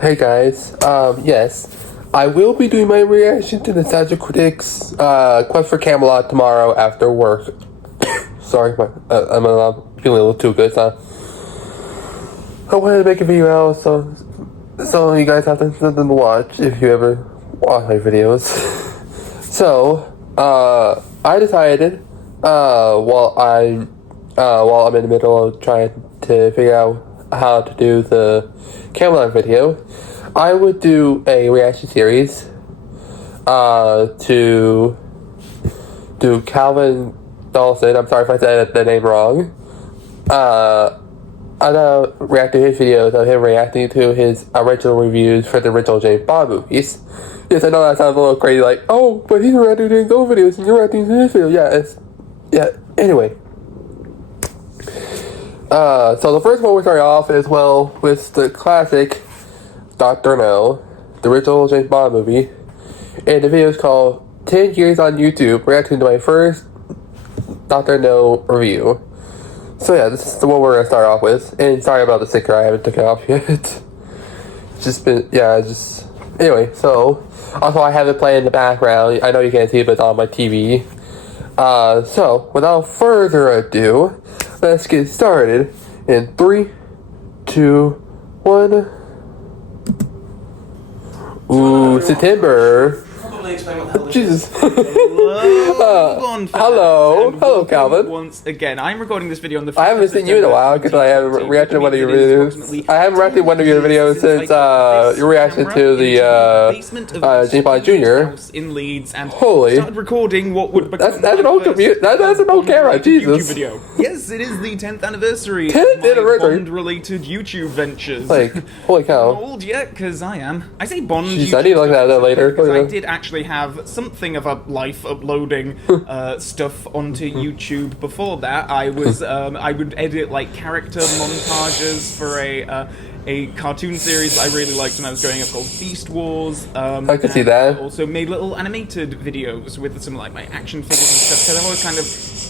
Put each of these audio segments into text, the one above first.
Hey guys, yes, I will be doing my reaction to Nostalgia Critics Quest for Camelot tomorrow after work. Sorry, I'm feeling a little too good, so I wanted to make a video out so you guys have something to watch if you ever watch my videos. So, I decided while I'm in the middle of trying to figure out how to do the Camelot video, I would do a reaction series to Calvin Dyson. I'm sorry if I said the name wrong. I'm reacting to his videos of him reacting to his original reviews for the original James Bond movies. Yes, I know that sounds a little crazy, like, oh, but he's reacting to his own videos and you're reacting to his video. Anyway. So the first one we start off is, with the classic Dr. No, the original James Bond movie. And the video is called 10 Years on YouTube, reacting to my first Dr. No review. So yeah, this is the one we're gonna start off with. And sorry about the sticker, I haven't taken it off yet. Anyway, so, also I have it playing in the background. I know you can't see it, but it's on my TV. So, without further ado, let's get started in 3, 2, 1. Ooh, September. Jesus. Hello, Calvin. Once again, I'm recording this video on the. I haven't seen you in a while because I haven't reacted to one of your videos. I haven't reacted to one of your videos since your reaction to the James Bond Jr. in Leeds, and holy, started recording what would become that's an old that's an old camera. Jesus. Video. Yes, it is the 10th anniversary. 10th anniversary. Bond-related YouTube ventures. Like, holy cow. Not old yet, because I am. I say Bond. Jeez, I need to look at that later. Because I did actually have something of a life uploading stuff onto YouTube. Before that, I was I would edit like character montages for a cartoon series I really liked when I was growing up called Beast Wars. I could see that. Also made little animated videos with some like my action figures and stuff, because I've always kind of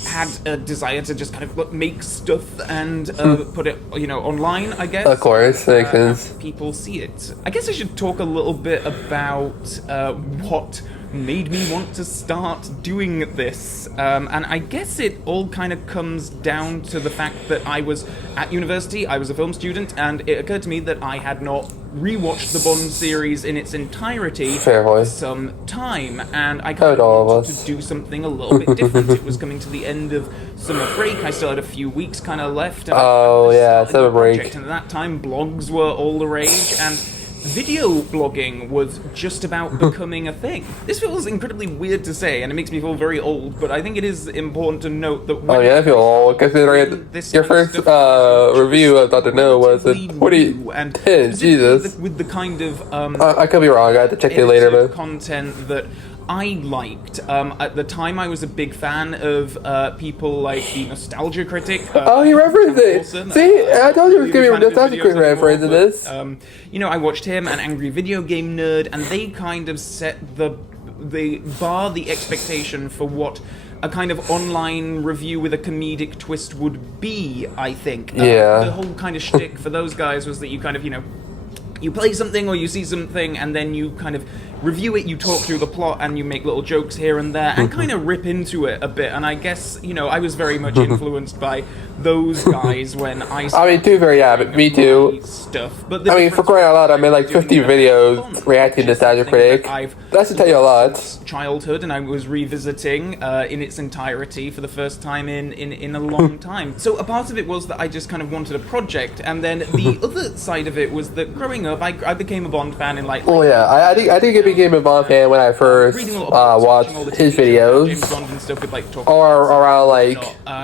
had a desire to just kind of make stuff and put it, online, I guess. Of course, makes sense. People see it. I guess I should talk a little bit about what made me want to start doing this, and I guess it all kind of comes down to the fact that I was at university, I was a film student, and it occurred to me that I had not rewatched the Bond series in its entirety for some time, and I kind of wanted to do something a little bit different. It was coming to the end of summer break, I still had a few weeks kind of left, and summer break. And at that time, blogs were all the rage, and video blogging was just about becoming a thing. This feels incredibly weird to say, and it makes me feel very old, but I think it is important to note that when I feel old, considering your first review of Dr. No was in 2010, Jesus. With the kind of I could be wrong, I have to check it later, but content that I liked. At the time, I was a big fan of people like the Nostalgia Critic. He referenced it! See? I told you it was going to be a Nostalgia Critic reference in this. I watched him and Angry Video Game Nerd, and they kind of set the expectation for what a kind of online review with a comedic twist would be, I think. The whole kind of shtick for those guys was that you kind of, you play something or you see something and then you kind of review it, you talk through the plot, and you make little jokes here and there and kind of rip into it a bit. And I guess, I was very much influenced by those guys when I started me too. Stuff. But for crying out loud, I made like 50 videos reacting to Nostalgia Critic. That should tell you a lot. Childhood, and I was revisiting in its entirety for the first time in a long time. So a part of it was that I just kind of wanted a project, and then the other side of it was that growing up, I became a Bond fan in like... I think I became a Bond fan when I first watched his videos. James Bond and stuff with, like, or around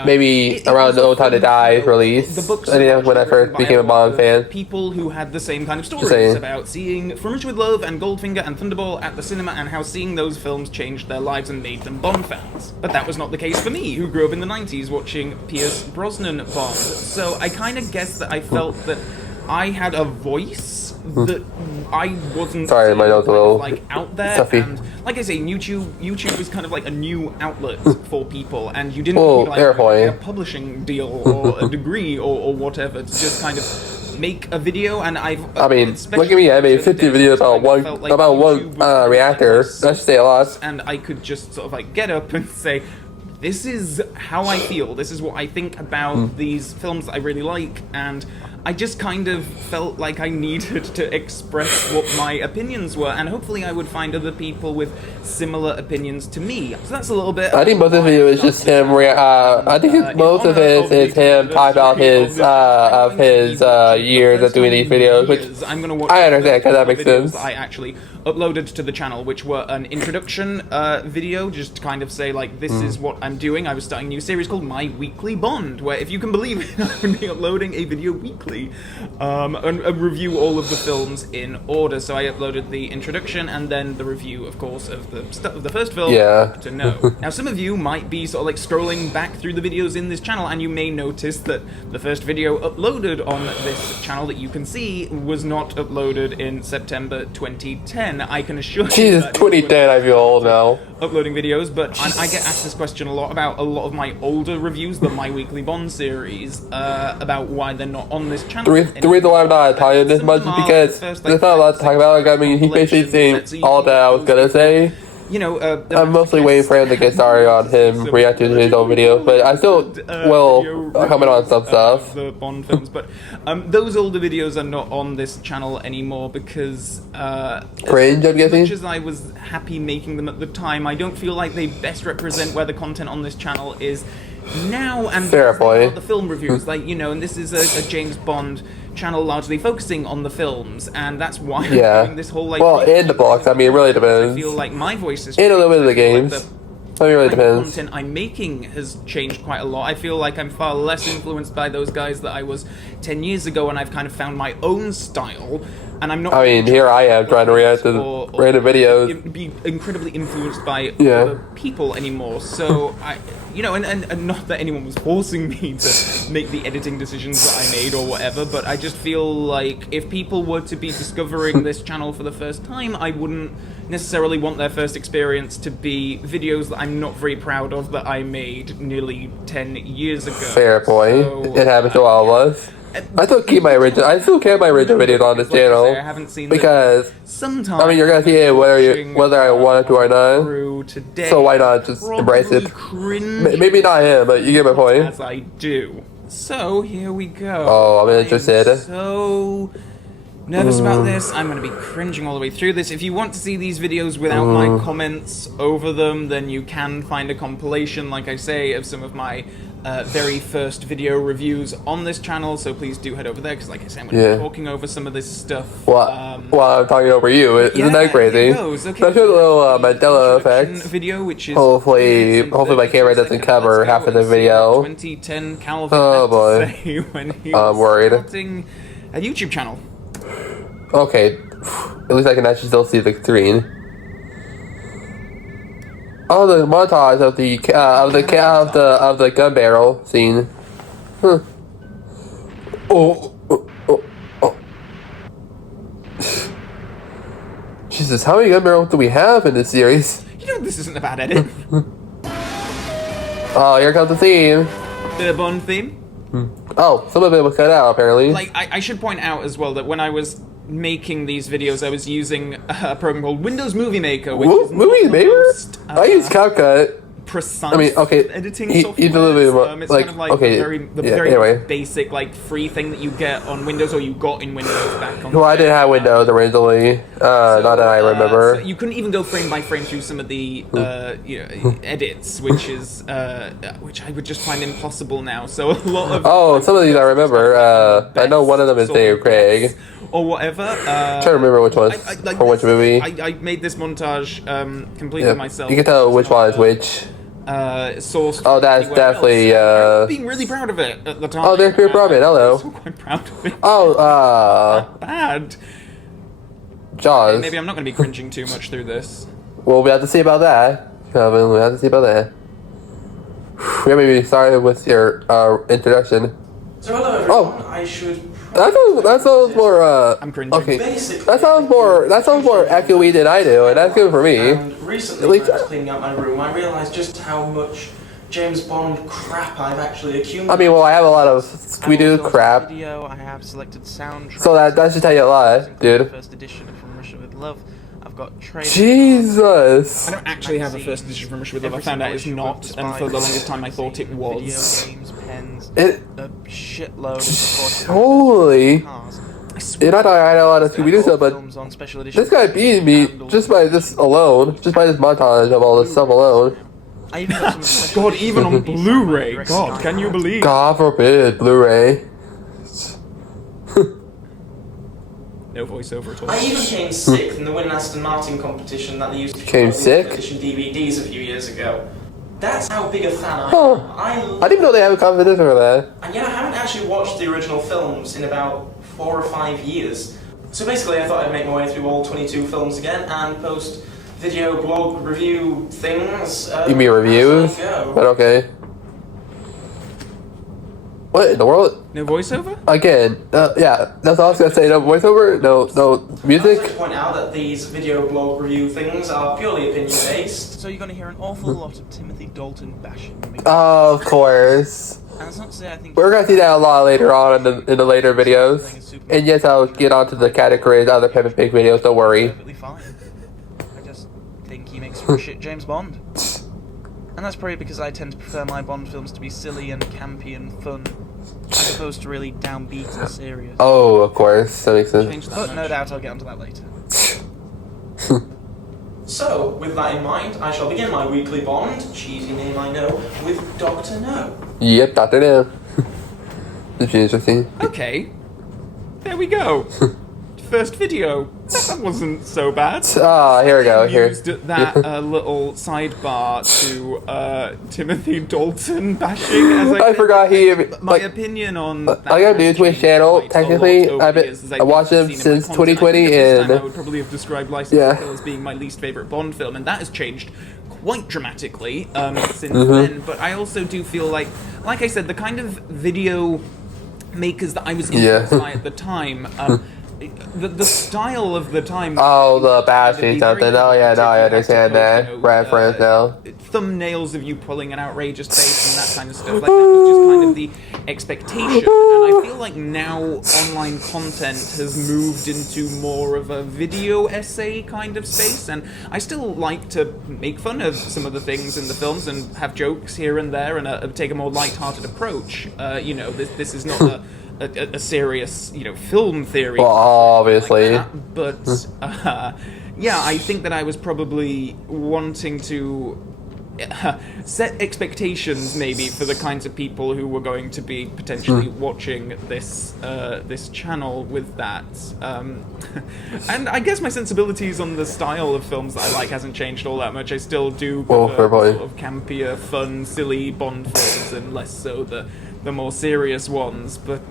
maybe around No Time to Die release. When I first became a Bond fan. People who had the same kind of stories about seeing From Russia with Love and Goldfinger and Thunderball at the cinema, and how seeing those films changed their lives and made them Bond fans. But that was not the case for me, who grew up in the 90s watching Pierce Brosnan Bond. So I kind of guess that I felt that I had a voice that I wasn't out there. Stuffy. And like I say, YouTube was kind of like a new outlet for people, and you didn't need like a publishing deal or a degree or whatever to just kind of make a video, and I mean, look at me. I made 50 videos about one reactor. That should say a lot. And I could just sort of like get up and say, this is how I feel, this is what I think about these films that I really like, and I just kind of felt like I needed to express what my opinions were, and hopefully I would find other people with similar opinions to me. So that's a little bit. I think most of the video is just him. I think most of it is him talking about his years of doing these videos, which I understand because that makes sense. I actually uploaded to the channel, which were an introduction video, just to kind of say like, this is what I'm doing. I was starting a new series called My Weekly Bond, where, if you can believe it, I would be uploading a video weekly and review all of the films in order. So I uploaded the introduction and then the review, of course, of the first film. Yeah. To know. Now, some of you might be sort of like scrolling back through the videos in this channel, and you may notice that the first video uploaded on this channel that you can see was not uploaded in September 2010. I can assure you. Jesus, 2010, I feel old now. Uploading videos, but I get asked this question a lot about a lot of my older reviews, the My Weekly Bond series, about why they're not on this channel. The reason why I'm not talking this much is because there's not a lot to talk about. Like, I mean, he basically saying all that I was gonna say. You know, I'm mostly waiting for him to get started on him reacting to his own video, but I still will comment on some stuff. The Bond films, but those older videos are not on this channel anymore because cringe, I'm guessing. As much as I was happy making them at the time, I don't feel like they best represent where the content on this channel is now. And fair point. The film reviews, like, you know, and this is a James Bond channel largely focusing on the films, and that's why I'm doing this whole like. Well, in the books, I mean, it really depends. I feel like my voice is in a little bit of the games. It really depends. The content I'm making has changed quite a lot. I feel like I'm far less influenced by those guys that I was 10 years ago, and I've kind of found my own style. And I'm not. I mean, here I am trying to react to random videos. Be incredibly influenced by other people anymore. So and not that anyone was forcing me to make the editing decisions that I made or whatever, but I just feel like if people were to be discovering this channel for the first time, I wouldn't necessarily want their first experience to be videos that I'm not very proud of that I made nearly 10 years ago. Fair point. So, it happens to all of us. I still keep my original. I still keep my original videos on this channel I haven't seen because sometimes. I mean, you're gonna see it whether I want it to or not. Today, so why not just embrace it? Maybe not him, but you get my point. As I do. So here we go. Oh, I'm interested. So nervous about this. I'm going to be cringing all the way through this. If you want to see these videos without my comments over them, then you can find a compilation, like I say, of some of my very first video reviews on this channel, so please do head over there, because like I said, I'm going to be talking over some of this stuff. While I'm talking over you, isn't that crazy? Okay. That's a little Mandela effect. Video, which is hopefully my camera doesn't cover half of the video. 2010 Calvin boy. When he I'm worried. starting a YouTube channel. Okay, at least I can actually still see the screen. Oh, the montage of the gun barrel scene. Huh. Oh. Jesus, how many gun barrels do we have in this series? You know this isn't a bad edit. Oh, here comes the theme. The Bond theme. Oh, some of it was cut out apparently. Like I should point out as well that when I was making these videos, I was using a program called Windows Movie Maker, which is Movie Maker? I use CapCut. Precise editing software. He's a little bit more, it's kind of like the very anyway. basic, like, free thing that you get on Windows, or you got in Windows back on. Well, I didn't have Windows originally. Not that I remember. So you couldn't even go frame by frame through some of the edits, which I would just find impossible now. So a lot of some of these I remember. I know one of them is Dave Craig. Or whatever. I'm trying to remember which one for which movie. I made this montage completely myself. You can tell which one is which. Sourced. Oh, that's definitely. I was being really proud of it at the time. Oh, there's Peter Bromman. Hello. I was quite proud of it. Oh, Not bad. Jaws. Maybe I'm not going to be cringing too much through this. Well, we have to see about that. Calvin, we have to see about that. We maybe started with your introduction. So hello everyone. I should. That sounds more. I'm cringing. Okay. That sounds more echoey than I do, and that's good for me. And recently, when I was cleaning out my room, I realised just how much James Bond crap I've actually accumulated. I mean, well, I have a lot of Scooby-Doo crap. Video, I have selected soundtracks. So that should tell you a lot, dude. First edition from Russia with Love. I've got trailers. Jesus. I don't actually have a first edition from Russia with Love. I found out it's not, and for the longest time I thought it was. Video games, pens, It. a shitload of Holy. cars. You're not I had a lot of Scooby-Doo stuff, but Films on special edition. this guy beat me just by this alone, just by this montage of all this stuff alone. I even got some special God, edition even on DVDs Blu-ray. from my God, can you believe? God forbid, Blu-ray. No voiceover at all. I even came sixth in the Win Aston Martin competition that they used to Came show sick? edition DVDs a few years ago. That's how big a fan I Huh. am. I I didn't even know they have a competition for that. And yet I haven't actually watched the original films in about 4 or 5 years. So basically I thought I'd make my way through all 22 films again and post video blog review things. You mean reviews? as I go. But okay. What in the world? No voiceover? Again, yeah, that's all I was gonna say. No voiceover, no I'd like to music. point out that these video blog review things are purely opinion based. So you're going to hear an awful lot of Timothy Dalton bashing me. Of course. And that's not to say I think We're gonna see that a lot later on in the later videos. And yes, I'll get onto the categories of other Peppa Pig videos. Don't worry. perfectly fine. I just think he makes for a shit James Bond. And that's probably because I tend to prefer my Bond films to be silly and campy and fun, as opposed to really downbeat and serious. Oh, of course, that makes sense. Change that But much. no doubt I'll get onto that later. So, with that in mind, I shall begin my weekly Bond, cheesy name I know, with Dr. No. Yep, Dr. No. This is interesting. Okay. There we go. First video. That wasn't so bad. Ah, here we go. Here. Used that little sidebar to Timothy Dalton bashing. As I said. forgot he My like. opinion on I got a new Twitch channel. Technically, I watched him since 2020, and I would probably have described License to Kill as being my least favorite Bond film, and that has changed quite dramatically since then. But I also do feel like I said, the kind of video makers that I was influenced by at the time. The style of the time. Oh, the kind of bashing be something. very Oh yeah, no, I provocative, understand you that. know, Reference now. Thumbnails of you pulling an outrageous face and that kind of stuff. Like that was just kind of the expectation. And I feel like now online content has moved into more of a video essay kind of space, and I still like to make fun of some of the things in the films and have jokes here and there and take a more light-hearted approach. You know, this is not a serious, film theory. Well, obviously. Like that, but yeah, I think that I was probably wanting to set expectations maybe for the kinds of people who were going to be potentially watching this channel with that. And I guess my sensibilities on the style of films that I like hasn't changed all that much. I still do prefer fair point. sort of campier, fun, silly Bond films, and less so the more serious ones. But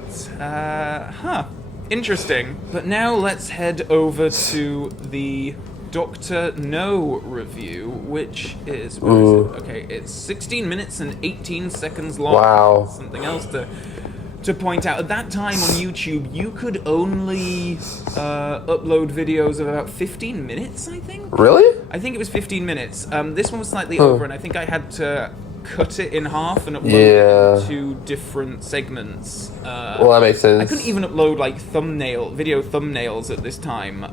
interesting. But now let's head over to the Dr. No review, which is, what is it? Okay, it's 16 minutes and 18 seconds long. Wow. Something else to point out. At that time on YouTube, you could only upload videos of about 15 minutes, I think? Really? I think it was 15 minutes. This one was slightly over, and I think I had to cut it in half and upload it to different segments. Well, that makes sense. I couldn't even upload like video thumbnails at this time,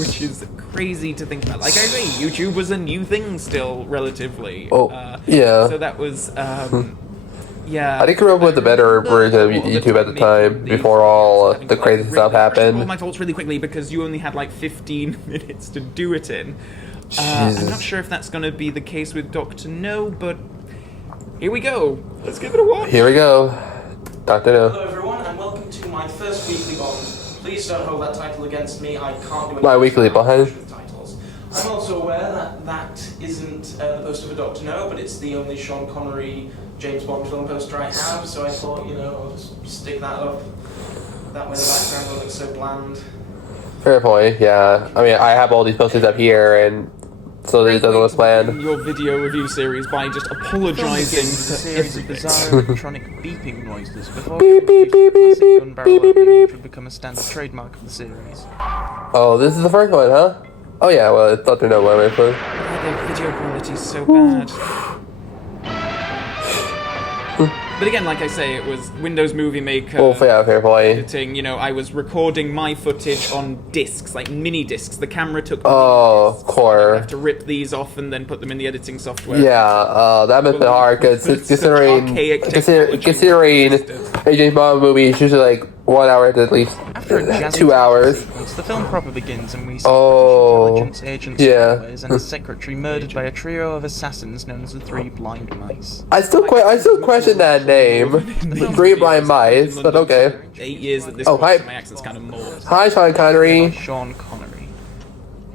which is crazy to think about. Like I say, YouTube was a new thing still, relatively. Oh, yeah. So that was, yeah. I think I grew up with the better version of YouTube at the time, before all the crazy stuff All happened. my thoughts really quickly, because you only had like 15 minutes to do it in. I'm not Jesus. sure if that's going to be the case with Dr. No, but here we go. Let's give it a watch. Here we go. Dr. No. Hello everyone, and welcome to my first weekly Bond. Please don't hold that title against me. I can't do any My weekly Bond. with titles. I'm also aware that that isn't the poster for Dr. No, but it's the only Sean Connery James Bond film poster I have. So I thought, I'll just stick that up. That way the background won't look so bland. Fair point, yeah. I mean, I have all these posters up here, and so it doesn't look bland. Your video review series by just apologising A series for of everything. bizarre electronic beeping noises before Beep, beep, beep, beep, beep, gun barrel beep, beep, opening, which beep. would become a standard trademark of the series. Oh, this is the first one, huh? Oh yeah, well, it's Dr. No, my first. The video quality is so bad. But again, like I say, it was Windows Movie Maker. Oh, fair point. Editing, you know, I was recording my footage on discs, like mini discs. The camera took. Oh, discs. core. I have to rip these off and then put them in the editing software. Yeah, that must be hard because considering a James Bond movie is usually like 1 hour to at least After a jazzy 2 hours. sequence, the film proper begins and we see Oh, British intelligence agent yeah. Strangways and his secretary murdered by a trio of assassins known as the Three Blind Mice. I still question that name, the Three Blind Mice, but okay. 8 years at this Oh, point, hi. my accent's kind of morphed. Hi, Sean Connery. Sean Connery.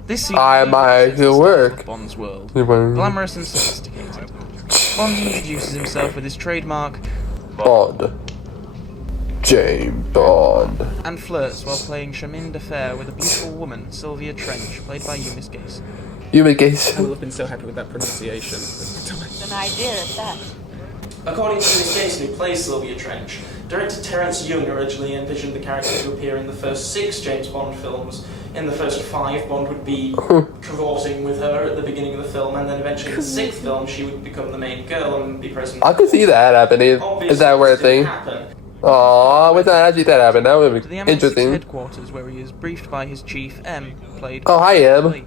This scene I might sets do the style work. of Bond's world. Bond. Glamorous and sophisticated. Bond introduces himself with his trademark James Bond. and flirts while playing chemin de fer with a beautiful woman, Sylvia Trench, played by Eunice Gayson. You make I case. will have been so happy with that pronunciation. It's an idea at that. According to Eunice Gayson, who plays Sylvia Trench, director Terence Young originally envisioned the character to appear in the first 6 James Bond films. In the first 5, Bond would be cavorting with her at the beginning of the film, and then eventually in the 6th film, she would become the main girl and be present. I could see that happening. Obviously, Is that weird this didn't thing? happen. Aw, what's that actually that happened? That would To the be MI6 interesting. headquarters where he is briefed by his chief, M, played Oh, hi, M. by Lee.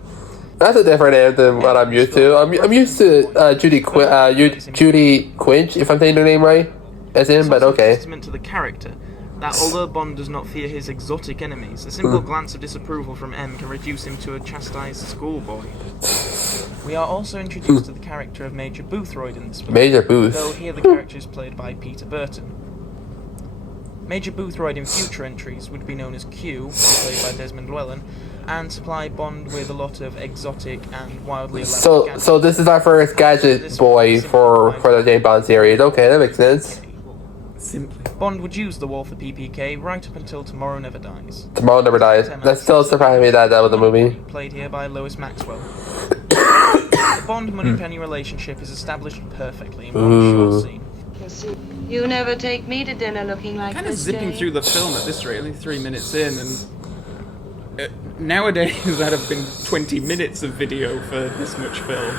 That's a different name than what I'm used to. I'm used to Judy Quinch, if I'm saying her name right. As in, It's but also a okay. testament to the character that although Bond does not fear his exotic enemies, a simple glance of disapproval from M can reduce him to a chastised schoolboy. We are also introduced to the character of Major Boothroyd in this film, Major though Booth. here the character is played by Peter Burton. Major Boothroyd in future entries would be known as Q, played by Desmond Llewellyn, and supply Bond with a lot of exotic and wildly elaborate gadgets. So this is our first gadget boy for the James Bond series. Okay, that makes sense. Simply. Bond would use the wall for PPK right up until Tomorrow Never Dies. Tomorrow Never Dies. That still surprised me that was a movie. Played here by Lois Maxwell. The Bond-Moneypenny relationship is established perfectly in one short scene. You never take me to dinner looking like Kind of this. zipping Dave. through the film at this rate, only 3 minutes in, and nowadays that'd have been 20 minutes of video for this much film.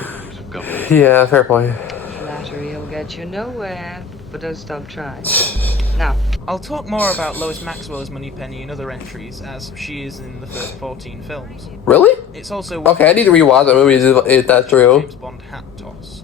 Yeah, fair point. Flattery will get you nowhere, but don't stop trying. Now, I'll talk more about Lois Maxwell's Moneypenny in other entries, as she is in the first 14 films. Really? It's also Okay, I need to rewatch the movies if that's true. James Bond hat toss.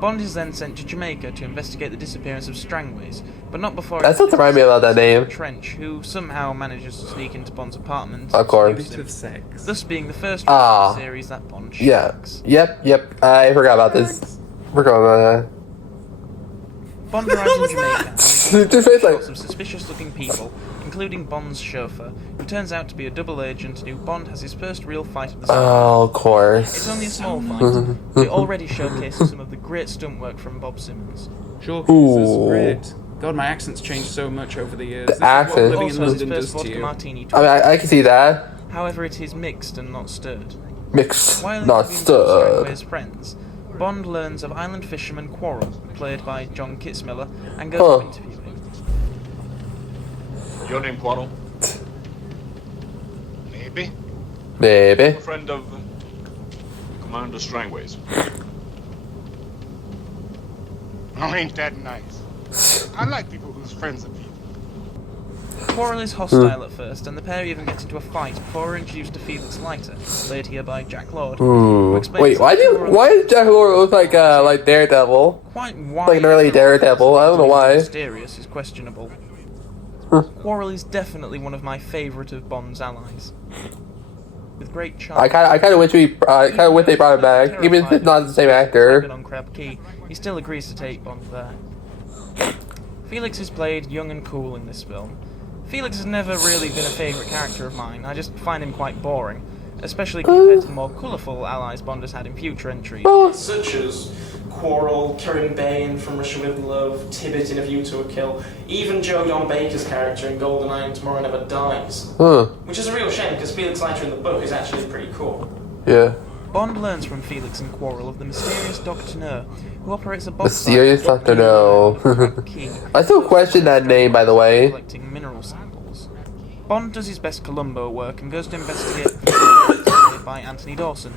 Bond is then sent to Jamaica to investigate the disappearance of Strangways, but not before... That still surprised me about that name. Trench, who somehow manages to sneak into Bond's apartment. Of course. and seduce Bit him, of sex. thus being the first Ah. of the series that Bond Yeah. shirks. Yep. I forgot about this. Forgot about Bond arrives in Jamaica and Just is face like- shot some suspicious-looking people, including Bond's chauffeur, who turns out to be a double agent and who Bond has his first real fight at the that. start. Oh, of It's course. only a small fight, but it already showcases some of the great stunt work from Bob Simmons. Sure, Ooh. this is great. God, my accent's changed so much over the years. The This is what accent. living in Also, his London does first to vodka you. martini. I mean, I can see that. However, it is mixed and not stirred. Mixed, While not interviewing stirred. Strangway's friends, Bond learns of island fisherman Quarrel, played by John Kitzmiller, and goes Huh. to interview him. Your name, Quarrel? Maybe. Maybe. A friend of Commander Strangways. Oh, ain't that nice? I like people whose friends are people. Quarrel is hostile at first, and the pair even get into a fight before we're introduced to Felix Leiter, played here by Jack Lord. who explains Wait, why does Jack Lord look like Daredevil? quite why like an early Daredevil, I don't know why. Mysterious is questionable. Quarrel is definitely one of my favourite of Bond's allies. With great charm. I kind of wish they brought him back, even if it's not the same actor. On Crab Key, he still agrees to take Bond there. Felix is played young and cool in this film. Felix has never really been a favourite character of mine. I just find him quite boring, especially compared to the more colourful allies Bond has had in future entries. Such as Quarrel, Kerim Bain from Russia with Love, Tibbet in A View to a Kill, even Joe Don Baker's character in GoldenEye and Tomorrow Never Dies. Which is a real shame because Felix Leiter in the book is actually pretty cool. Yeah. Bond learns from Felix and Quarrel of the mysterious Dr. No, who operates a bomb Mysterious Dr. No. I still question that name, by the way. collecting mineral samples. Bond does his best Columbo work and goes to investigate played by Anthony Dawson.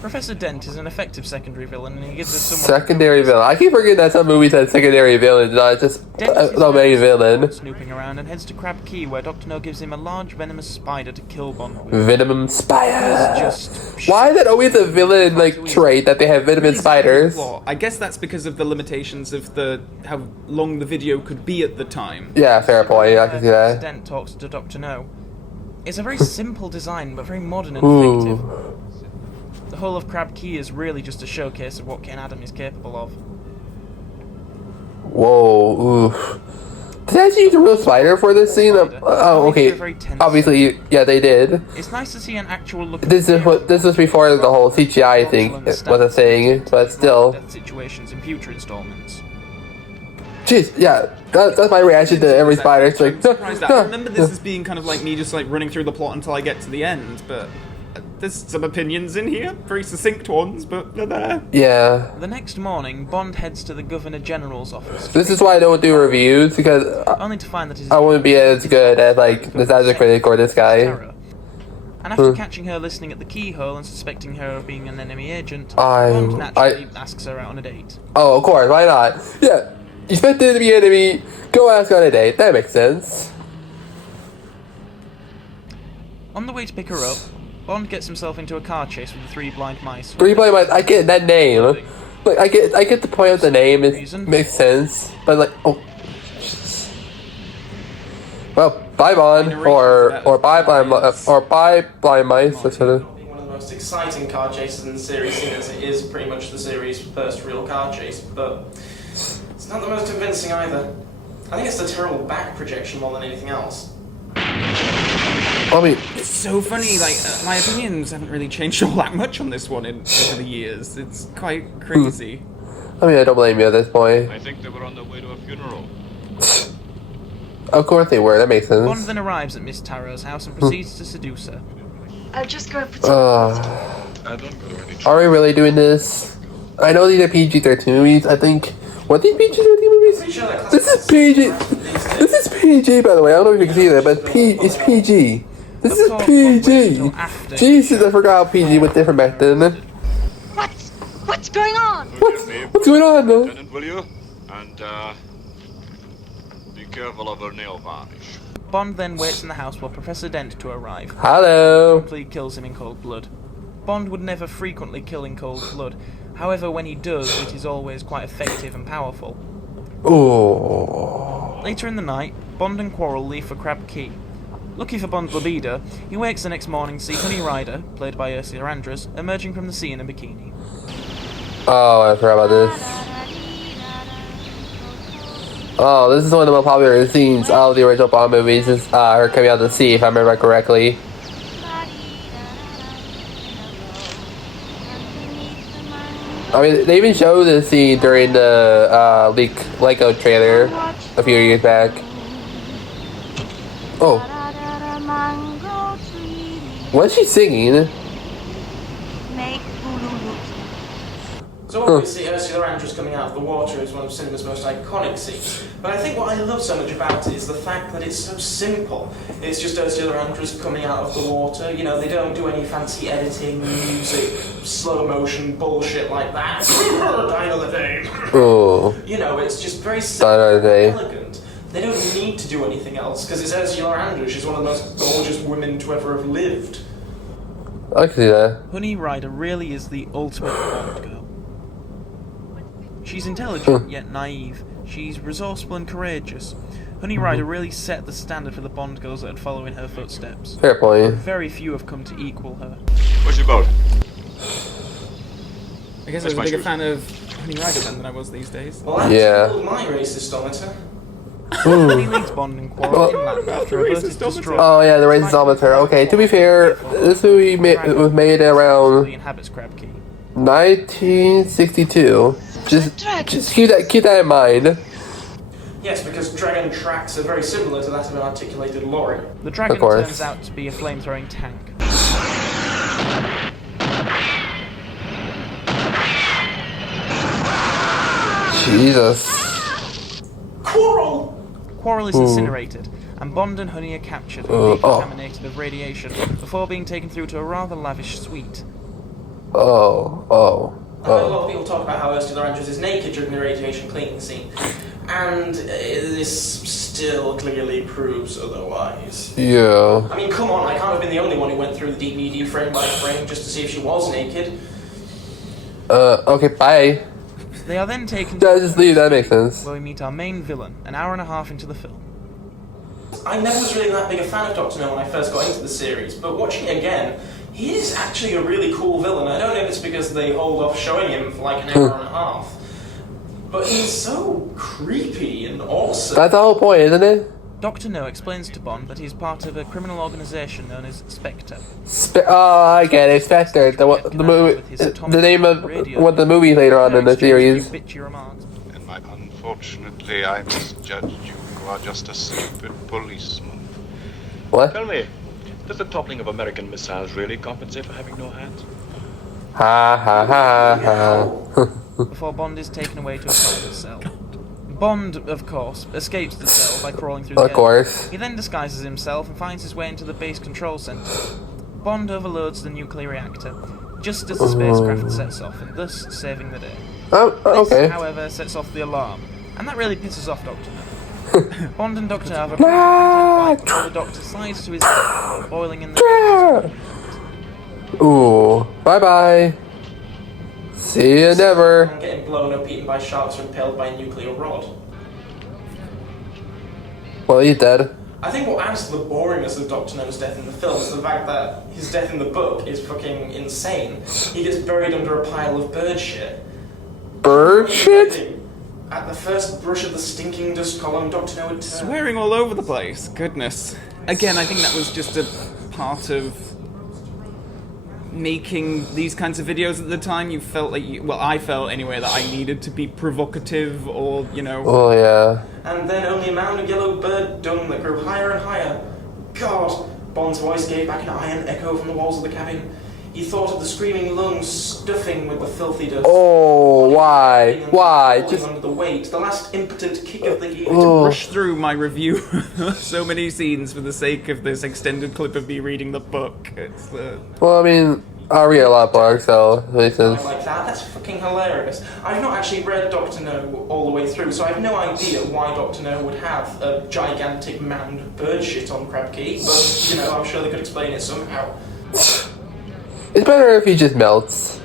Professor Dent is an effective secondary villain, and he gives us someone... Secondary villain. I keep forgetting that some movies had secondary villains, not just Dent is the main villain. snooping around and heads to Crab Key, where Dr. No gives him a large venomous spider to kill Bond with. Venom spider. Just Why is that always a villain like trait that they have venomous spiders? Plot. I guess that's because of the limitations of how long the video could be at the time. Yeah, fair point. I can see Professor that. Dent talks to Dr. No. It's a very simple design, but very modern and effective. Ooh. The whole of Crab Key is really just a showcase of what Ken Adam is capable of. Whoa. Oof. Did they actually use a real spider for this scene? Oh, okay. Obviously, yeah, they did. It's nice to see an actual look. This was before the whole CGI thing was a thing, but still. Death situations in future installments. Jeez, yeah, that's my reaction to every spider. It's like, I'm surprised that. I remember this as being kind of like me just like running through the plot until I get to the end, but there's some opinions in here, very succinct ones, but they're there. yeah. The next morning, Bond heads to the Governor General's office. This is why I don't do reviews, because Only to find that his I wouldn't be as good as like Nostalgia Critic or this guy. terror. And after catching her listening at the keyhole and suspecting her of being an enemy agent, I- Bond naturally asks her out on a date. Oh, of course, why not? Yeah, you expect it to be enemy, go ask on a date. That makes sense. On the way to pick her up, Bond gets himself into a car chase with the three blind mice. Three Blind Mice, I get that name. Like, I get the point of the name. It makes sense, but like, oh. Well, bye Bond, or bye blind mice. That's sort of. One of the most exciting car chases in the series, seeing as it is pretty much the series' first real car chase, but it's not the most convincing either. I think it's the terrible back projection more than anything else. I mean, It's so funny, like, my opinions haven't really changed all that much on this one over the years. It's quite crazy. I don't blame you at this point. I think they were on their way to a funeral. Of course they were. That makes sense. Bond then arrives at Miss Taro's house and proceeds to seduce her. I'll just go for some. I don't go any Are we really doing this? I know these are PG-13 movies. I think. What these PG-13 movies? Pretty sure that This is PG. This is PG, by the way. I don't know if you can see that, but it's PG. This is PG. Jesus, I forgot how PG was different back then. What's going on? What's going on, though? Lieutenant, will you? And, be careful of her nail varnish. Bond then waits in the house for Professor Dent to arrive. Hello. Promptly kills him in cold blood. Bond would never frequently kill in cold blood. However, when he does, it is always quite effective and powerful. Ooh. Later in the night, Bond and Quarrel leave for Crab Key. Lucky for Bond's libido, he wakes the next morning to see Honey Ryder, played by Ursula Andress, emerging from the sea in a bikini. Oh, I forgot about this. Oh, this is one of the most popular scenes of the original Bond movies. Is her coming out to sea, if I remember correctly. I mean, they even showed this scene during the Lego trailer a few years back. Oh. What's she singing? So obviously Ursula Andress coming out of the water is one of cinema's most iconic scenes. But I think what I love so much about it is the fact that it's so simple. It's just Ursula Andress coming out of the water. You know, they don't do any fancy editing, music, slow motion bullshit like that. Die another day. Oh. You know, it's just very simple and elegant. They don't need to do anything else because it's Ursula Andress. She's one of the most gorgeous women to ever have lived. I can see that. Honey Ryder really is the ultimate Bond girl. She's intelligent, yet naive. She's resourceful and courageous. Honey Ryder really set the standard for the Bond girls that would follow in her footsteps. Fair point. Very few have come to equal her. Where's your boat? I guess I was a bigger fan of Honey Ryder then than I was these days. Well, that's Yeah. my racistometer. Honey leads Bond and Quarrel inland after a boat is destroyed. Oh yeah, the racistometer. Okay, to be fair, this movie was made around Inhabits Crab Key. 1962. Just keep that in mind. Yes, because dragon tracks are very similar to that of an articulated lorry. The dragon Of course. turns out to be a flamethrowing tank. Jesus. Quarrel! Quarrel is incinerated, and Bond and Honey are captured and decontaminated of radiation before being taken through to a rather lavish suite. I heard a lot of people talk about how Ursula Andrews is naked during the radiation cleaning scene, and this still clearly proves otherwise. Yeah. I mean, come on, I can't have been the only one who went through the DVD frame by frame just to see if she was naked. Okay, bye. They are then taken Yeah, just leave, that makes sense. where we meet our main villain, an hour and a half into the film. I never was really that big a fan of Dr. No when I first got into the series, but watching it again, he is actually a really cool villain. I don't know if it's because they hold off showing him for like an hour and a half, but he's so creepy and awesome. That's the whole point, isn't it? Dr. No explains to Bond that he's part of a criminal organisation known as Spectre. I get it, Spectre. The movie, the name of what the movie later on in the series. Bitchy remarks. And unfortunately, I misjudged you. You are just a stupid policeman. What? Tell me, does the toppling of American missiles really compensate for having no hands? Ha ha ha ha. Before Bond is taken away to a private cell. Bond, of course, escapes the cell by crawling through the Of course. He then disguises himself and finds his way into the base control center. Bond overloads the nuclear reactor just as the spacecraft sets off, and thus saving the day. Oh, okay. This, however, sets off the alarm, and that really pisses off Dr. No. Bond and Dr. No have a fight before the Doctor slides to his death, boiling in the... Ooh. Bye bye. See you never. I'm getting blown up, eaten by sharks, or impaled by a nuclear rod. Well, he's dead. I think what adds to the boringness of Dr. No's death in the film is the fact that his death in the book is fucking insane. He gets buried under a pile of bird shit. Bird shit? At the first brush of the stinking dust column, Dr. No would turn. Swearing all over the place. Goodness. Again, I think that was just a part of making these kinds of videos at the time. You felt like I felt anyway that I needed to be provocative or, Oh, yeah. And then only a mound of yellow bird dung that grew higher and higher. God! Bond's voice gave back an iron echo from the walls of the cabin. He thought of the screaming lungs stuffing with the filthy dust. Oh, why? Why? Just under the weight, the last impotent kick of the heel. To rush through my review so many scenes for the sake of this extended clip of me reading the book. It's Well, I mean, I read a lot of books, so it makes sense. Like that? That's fucking hilarious. I've not actually read Dr. No all the way through, so I have no idea why Dr. No would have a gigantic mound of bird shit on Crab Key, but, I'm sure they could explain it somehow. It's better if he just melts.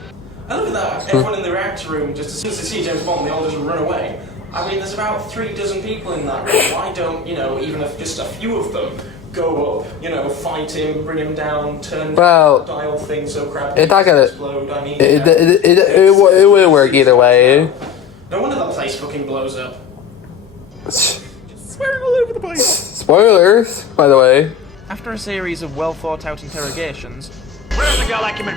I look at that, everyone in the reactor room, just as soon as they see James Bond, they all just run away. I mean, there's about 3 dozen people in that room. Why don't, even if just a few of them go up, fight him, bring him down, turn the dial thing so Crab it's not gonna explode? I mean, it wouldn't work either way. No wonder the place fucking blows up. swearing all over the place. Spoilers, by the way. After a series of well thought out interrogations, Where's the girl I came in?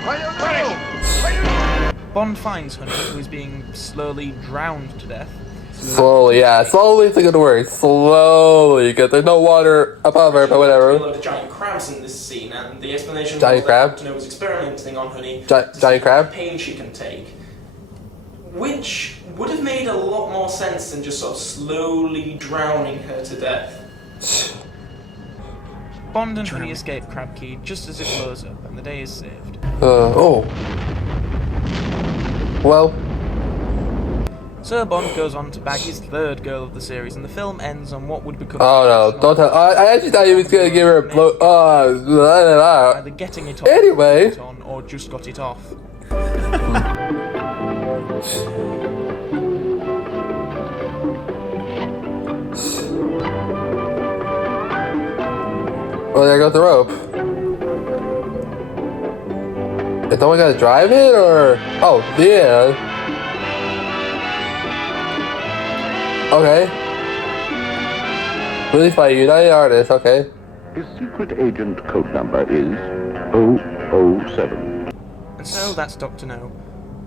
Bond finds Honey, who is being slowly drowned to death. Slowly, yeah. Slowly is a good word. Slowly, because there's no water above her, but A whatever. load of giant crabs in this scene, and the explanation Giant was crab? that Dr. No was experimenting on Honey Giant to see crab? the pain she can take, which would have made a lot more sense than just sort of slowly drowning her to death. Bond and Honey escape Crab Key just as it blows up, and the day is saved. Well. Sir Bond goes on to bag his 3rd girl of the series, and the film ends on what would become... Oh no, don't tell. I actually thought he was gonna give her a blow. either getting it on, Anyway. it on, or just got it off. Oh, there goes the rope. Is someone gonna drive it, or? Oh, yeah. Okay. Released by United Artists, okay. His secret agent code number is 007. And so that's Dr. No.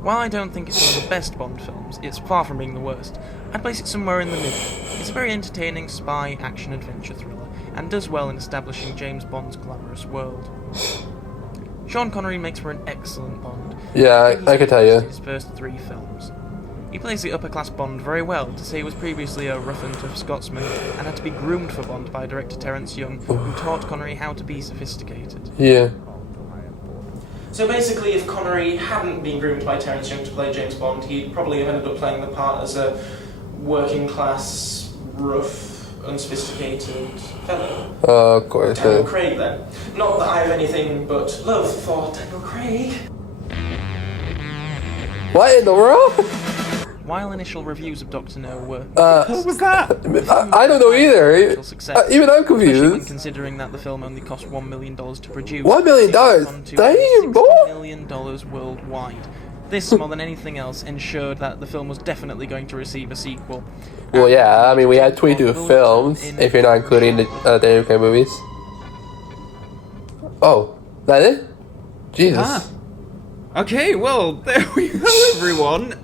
While I don't think it's one of the best Bond films, it's far from being the worst. I'd place it somewhere in the middle. It's a very entertaining spy action-adventure thriller, and does well in establishing James Bond's glamorous world. Sean Connery makes for an excellent Bond. Yeah, I could tell you. His first 3 films. He plays the upper-class Bond very well, to say he was previously a rough and tough Scotsman, and had to be groomed for Bond by director Terence Young, who taught Connery how to be sophisticated. Yeah. So basically, if Connery hadn't been groomed by Terence Young to play James Bond, he'd probably have ended up playing the part as a working class, rough, unsophisticated fellow. Of course. Daniel Craig, then. Not that I have anything but love for Daniel Craig. What in the world? While initial reviews of Doctor No were What was that? I don't know either. success, Even I'm especially when confused. considering that the film only cost $1 million to produce. $1 million? it went on to Damn, $60 boy. million worldwide. This, more than anything else, ensured that the film was definitely going to receive a sequel. Well, yeah, I mean, we had 22 films, if you're not including the Daniel Craig movies. Oh, that it? Jesus. Ah. Okay, well, there we go, everyone.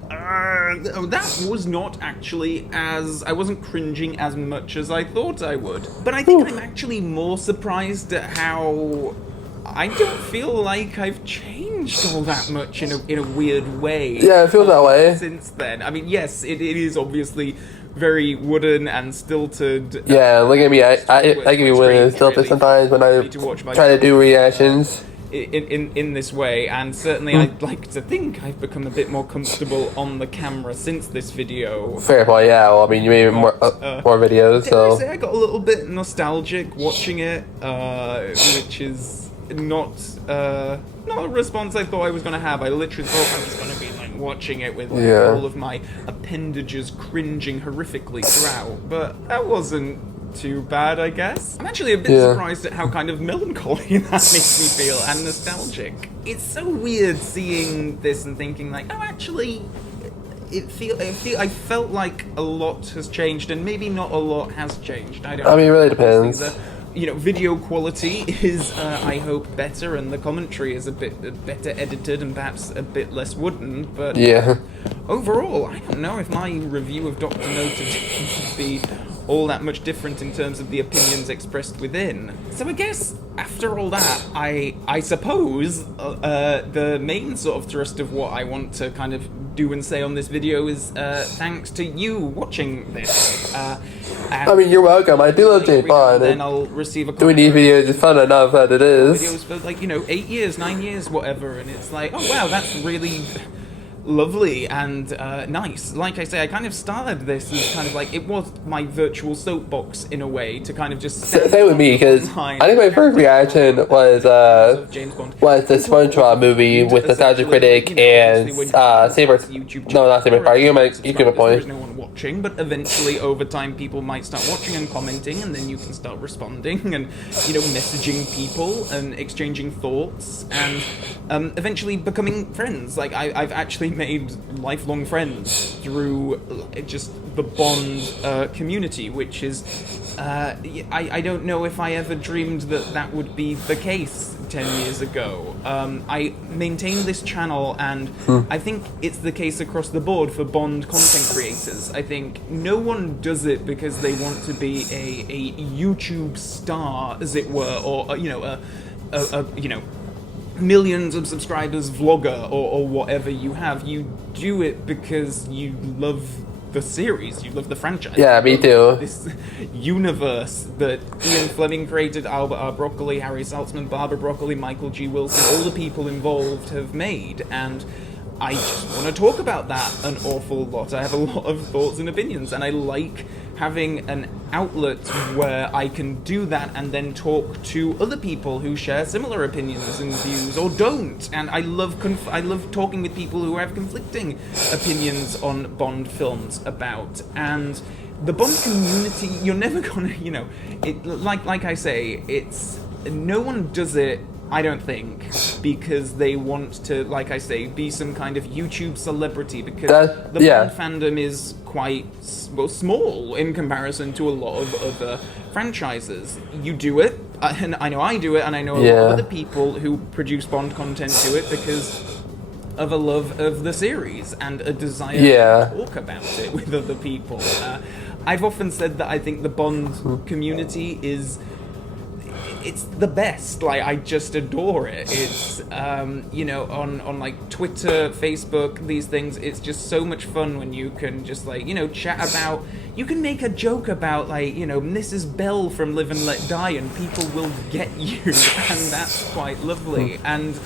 That was not actually I wasn't cringing as much as I thought I would. But I think I'm actually more surprised at how I don't feel like I've changed all that much in a weird way. Yeah, it feels that way. Since then. I mean, yes, it is obviously very wooden and stilted. Yeah, look at me. I can be willing to stilted sometimes when I try to do reactions. In this way, and certainly I'd like to think I've become a bit more comfortable on the camera since this video. Fair point, yeah. Well, I mean, you made more videos, Dare I so. say I got a little bit nostalgic watching it, which is not a response I thought I was going to have. I literally thought I was going to be like watching it with like, all of my appendages cringing horrifically throughout, but that wasn't too bad, I guess. I'm actually a bit surprised at how kind of melancholy that makes me feel, and nostalgic. It's so weird seeing this and thinking like, oh, actually, I felt like a lot has changed, and maybe not a lot has changed. I don't know. I mean, it really depends. Video quality is, I hope, better, and the commentary is a bit better edited and perhaps a bit less wooden, but overall, I don't know if my review of Doctor No would be all that much different in terms of the opinions expressed within. So I guess, after all that, I suppose the main sort of thrust of what I want to kind of do and say on this video is thanks to you watching this. I mean, you're welcome. I do love James Bond. Then I'll receive a doing these videos is fun enough as it is. videos for like 8 years, 9 years, whatever, and it's like, oh wow, that's really lovely and nice. Like I say, I kind of started this as kind of like, it was my virtual soapbox in a way to kind of just Same with me, because I think my first reaction was the SpongeBob movie with Nostalgia Critic and Saber. No, not Saber. You get my point. There's no one watching, but eventually over time people might start watching and commenting, and then you can start responding and messaging people and exchanging thoughts and eventually becoming friends. Like I've actually made lifelong friends through just the Bond community, which is I don't know if I ever dreamed that would be the case 10 years ago. I maintain this channel, and I think it's the case across the board for Bond content creators. I think no one does it because they want to be a YouTube star, as it were, or a millions of subscribers vlogger or whatever you have. You do it because you love the series, you love the franchise. Yeah, me too. This universe that Ian Fleming created, Albert R. Broccoli, Harry Saltzman, Barbara Broccoli, Michael G. Wilson, all the people involved have made, and I just want to talk about that an awful lot. I have a lot of thoughts and opinions, and I like having an outlet where I can do that and then talk to other people who share similar opinions and views or don't. And I love talking with people who have conflicting opinions on Bond films about. And the Bond community, you're never gonna, like I say, it's no one does it, I don't think, because they want to, like I say, be some kind of YouTube celebrity, because the Bond fandom is quite small in comparison to a lot of other franchises. You do it, and I know I do it, and I know a lot of other people who produce Bond content do it because of a love of the series and a desire to talk about it with other people. I've often said that I think the Bond community it's the best. Like, I just adore it. It's on like Twitter, Facebook, these things, it's just so much fun when you can just chat about, you can make a joke about Mrs. Bell from Live and Let Die, and people will get you, and that's quite lovely. And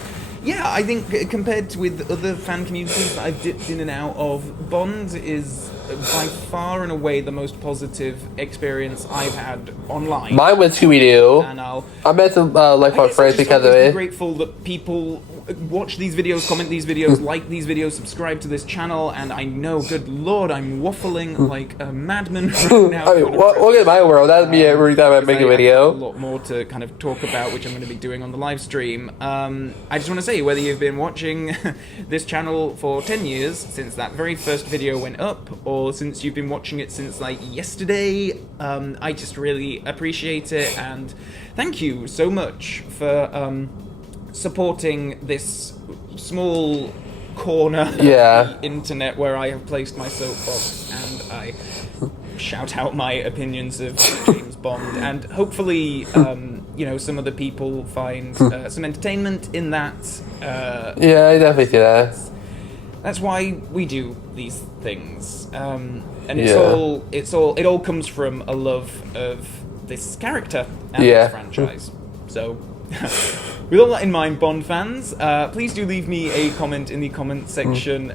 Yeah, I think compared with other fan communities that I've dipped in and out of, Bond is by far and away the most positive experience I've had online. Mine was Scooby-Doo. And I met some lifelong friends because of I'm it. grateful that people watch these videos, comment these videos, like these videos, subscribe to this channel, and I know, good lord, I'm waffling like a madman right now. I mean, look at my world. That'd be every time I make a video. I have a lot more to kind of talk about, which I'm going to be doing on the live stream. I just want to say, whether you've been watching this channel for 10 years, since that very first video went up, or since you've been watching it since like yesterday, I just really appreciate it, and thank you so much for supporting this small corner of the internet where I have placed my soapbox and I shout out my opinions of James Bond, and hopefully you know, some of the people find some entertainment in that. Yeah, I definitely see that. That's why we do these things, and it all comes from a love of this character and this franchise. So, with all that in mind, Bond fans, please do leave me a comment in the comment section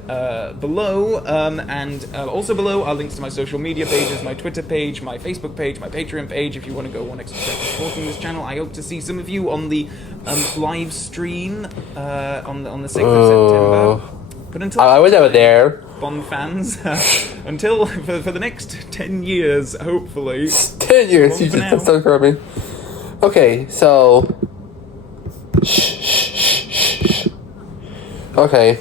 below, and also below are links to my social media pages, my Twitter page, my Facebook page, my Patreon page, if you want to go one extra step supporting this channel. I hope to see some of you on the live stream on the 6th of September. But until I was never there. Bond fans, until for the next 10 years, hopefully. 10 years, you just start grabbing. Okay, so. Okay,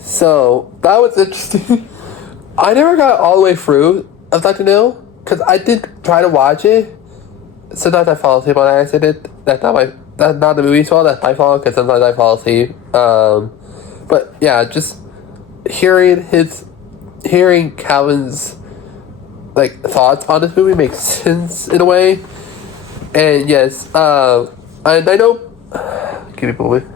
so that was interesting. I never got all the way through of Dr. No, because I did try to watch it. Sometimes I fall asleep on accident. That's not the movie's fault. That's my fault, because sometimes I fall asleep. But yeah, just hearing Calvin's like thoughts on this movie makes sense in a way. And yes, and I know. Give me a moment.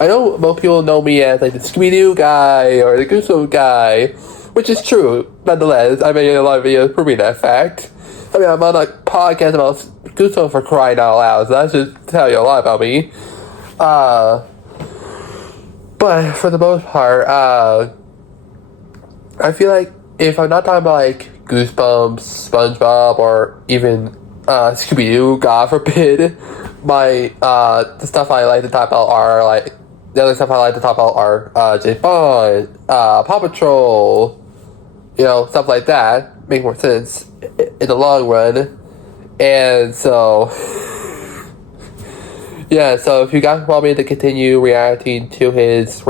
I know most people know me as like the Scooby-Doo guy or the Goosebumps guy, which is true. Nonetheless, I made a lot of videos proving that fact. I mean, I'm on a podcast about Goosebumps for crying out loud, so that should tell you a lot about me. But for the most part, I feel like if I'm not talking about like Goosebumps, SpongeBob, or even Scooby-Doo, God forbid, the stuff I like to talk about are like the other stuff I like to talk about are James Bond, Paw Patrol, you know, stuff like that make more sense in the long run. And so yeah, so if you guys want me to continue reacting to his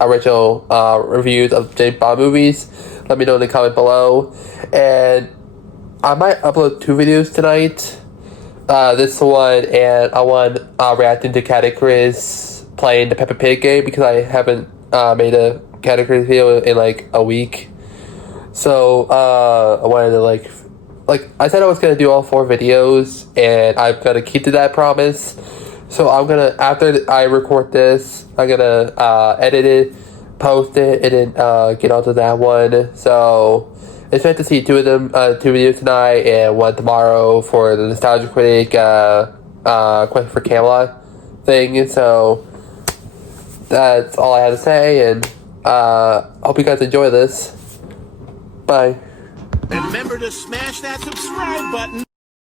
original reviews of James Bond movies, let me know in the comment below. And I might upload 2 videos tonight. This one and one reacting to Catacris playing the Peppa Pig game, because I haven't made a Catacris video in like a week. So I wanted to like I said I was gonna do all 4 videos, and I'm gonna keep to that promise. So I'm gonna, after I record this, I'm gonna edit it, post it, and then get onto that one. So expect to see 2 of them, 2 videos tonight and 1 tomorrow for the Nostalgia Critic Quest for Camelot thing. So that's all I had to say, and hope you guys enjoy this. Bye. Remember to smash that subscribe button.